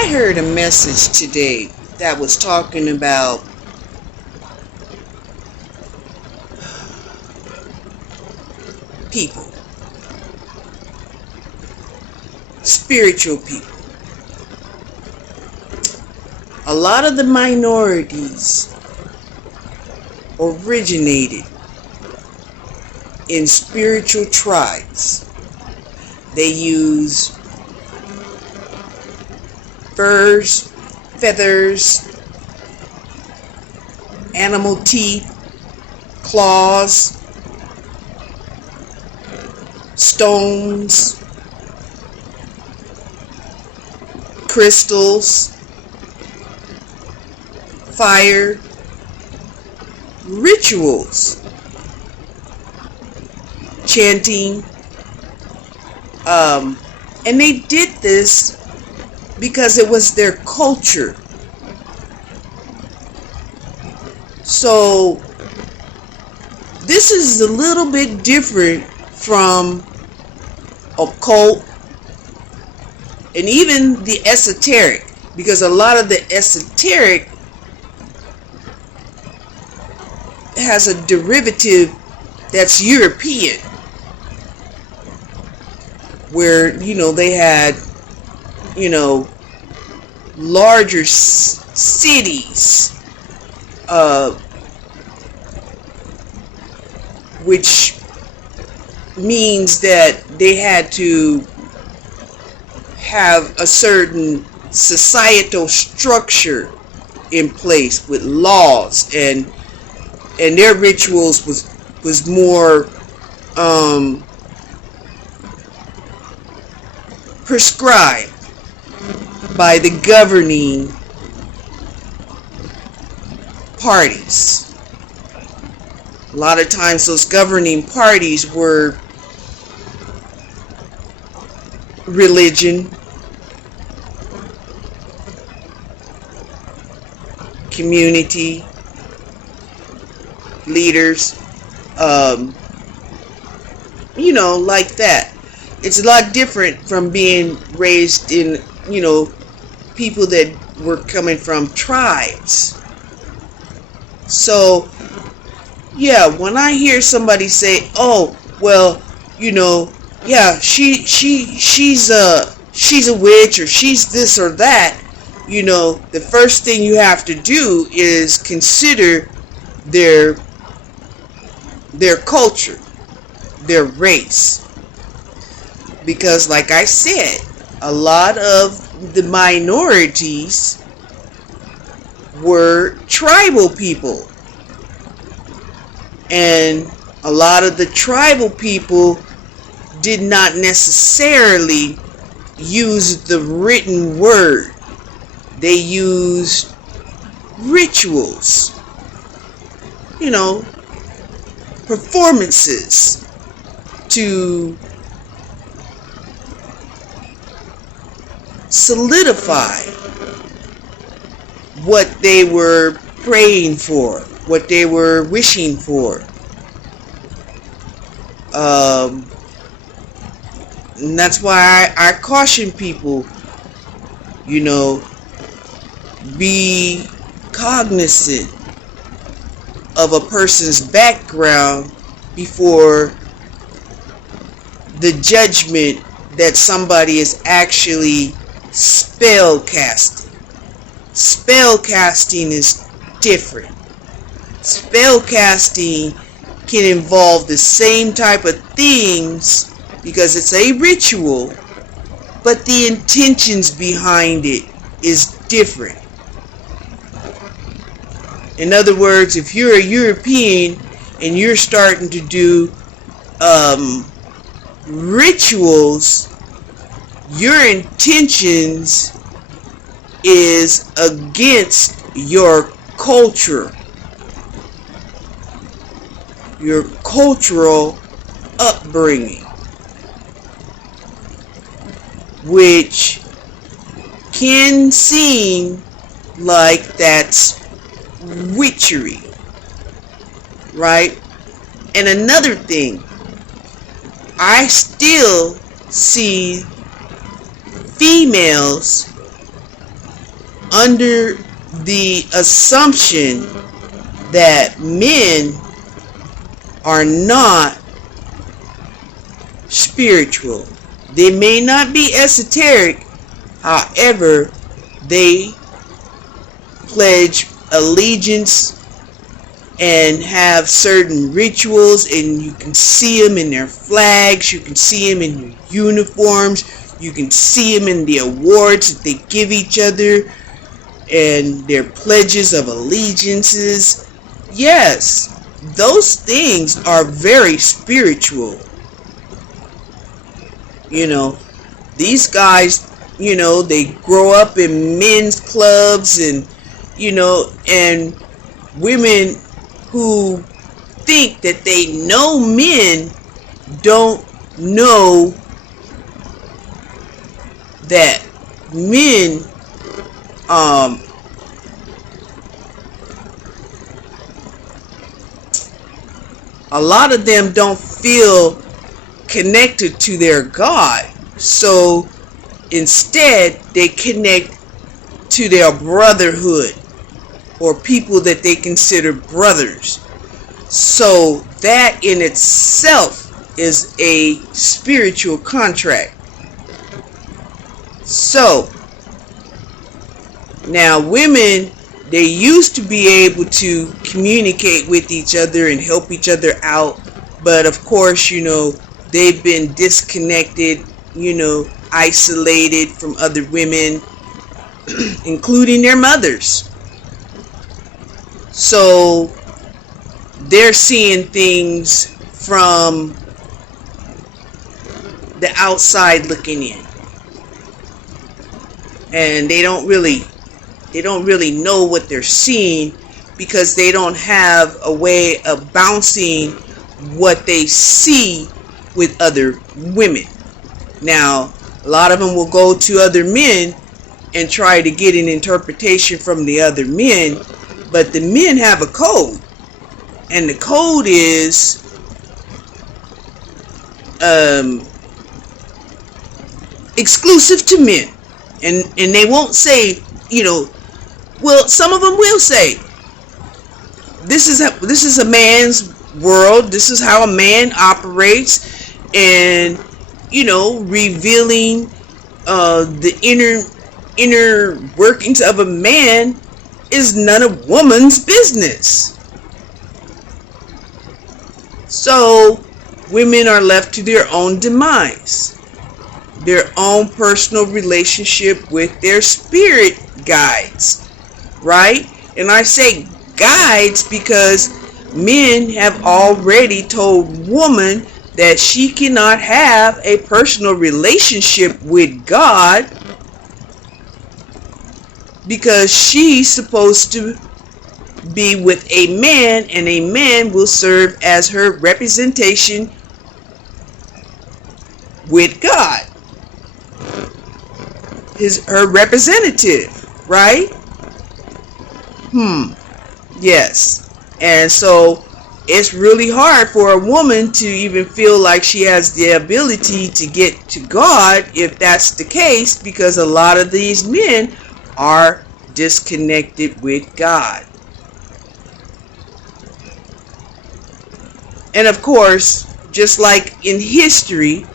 I heard a message today that was talking about people, spiritual people. A lot of the minorities originated in spiritual tribes. They use furs, feathers, animal teeth, claws, stones, crystals, fire, rituals, chanting, and they did this because it was their culture. So this is a little bit different from occult and even the esoteric, because a lot of the esoteric has a derivative that's European, where they had larger cities, which means that they had to have a certain societal structure in place with laws, and their rituals was more prescribed by the governing parties. A lot of times those governing parties were religion, community, leaders, like that. It's a lot different from being raised in, people that were coming from tribes. So, yeah, when I hear somebody say, "Oh, well, yeah, she's a witch, or she's this or that," the first thing you have to do is consider their culture, their race. Because like I said, a lot of the minorities were tribal people. And a lot of the tribal people did not necessarily use the written word. They used rituals, performances to solidify what they were praying for, what they were wishing for. And that's why I caution people, be cognizant of a person's background before the judgment that somebody is actually spellcasting. Spellcasting is different. Spellcasting can involve the same type of things because it's a ritual, but the intentions behind it is different. In other words, if you're a European and you're starting to do rituals, your intentions is against your culture, your cultural upbringing, which can seem like that's witchery, right? And another thing, I still see females under the assumption that men are not spiritual. They may not be esoteric, however, they pledge allegiance and have certain rituals, and you can see them in their flags, you can see them in their uniforms, you can see them in the awards that they give each other and their pledges of allegiances. Yes, those things are very spiritual. You know, these guys, you know, they grow up in men's clubs, and, you know, and women who think that they know men don't know that men a lot of them don't feel connected to their God. So instead, they connect to their brotherhood, or people that they consider brothers. So that in itself is a spiritual contract. So now women, they used to be able to communicate with each other and help each other out, but of course, you know, they've been disconnected, you know, isolated from other women, including their mothers. So they're seeing things from the outside looking in, and they don't really know what they're seeing, because they don't have a way of bouncing what they see with other women. Now, a lot of them will go to other men and try to get an interpretation from the other men, but the men have a code, and the code is exclusive to men, and they won't say, you know, well, some of them will say, this is a man's world, this is how a man operates, and, you know, revealing the inner workings of a man is none of woman's business. So women are left to their own demise, their own personal relationship with their spirit guides, right? And I say guides because men have already told woman that she cannot have a personal relationship with God, because she's supposed to be with a man, and a man will serve as her representation with God, her representative, right? Yes. And so it's really hard for a woman to even feel like she has the ability to get to God if that's the case, because a lot of these men are disconnected with God. And of course, just like in history,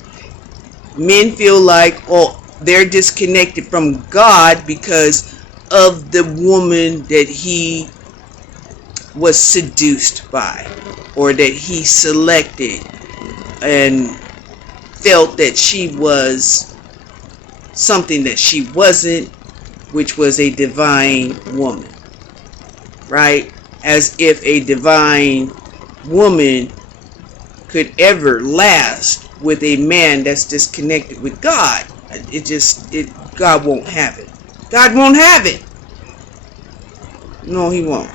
men feel like, oh, they're disconnected from God because of the woman that he was seduced by, or that he selected and felt that she was something that she wasn't, which was a divine woman, right? As if a divine woman could ever last with a man that's disconnected with God. God won't have it. God won't have it. No, he won't.